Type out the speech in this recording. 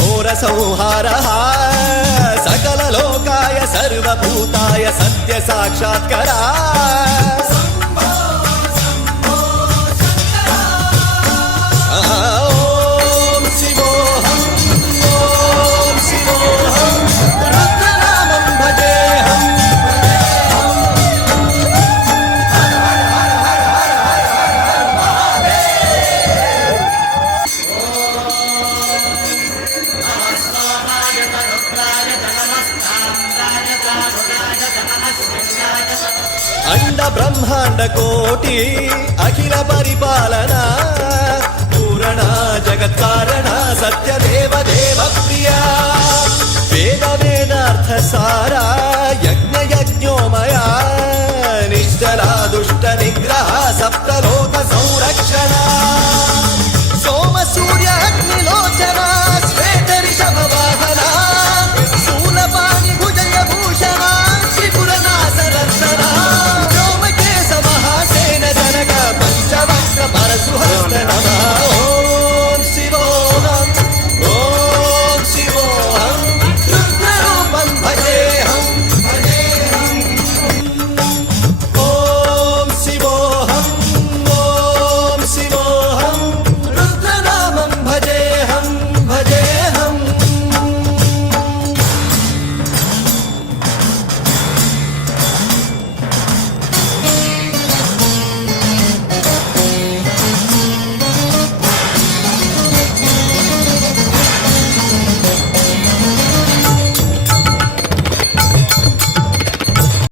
घोर संहारः सकललोकाय सर्वभूताय सत्य साक्षात्करा अंड ब्रह्मांड कोटि अखिल परिपालना पूरणा जगत्कारणा सत्यदेव देव प्रिया वेद वेदार्थ सारा यज्ञ यज्ञोमया निश्चला दुष्ट निग्रह सप्तलो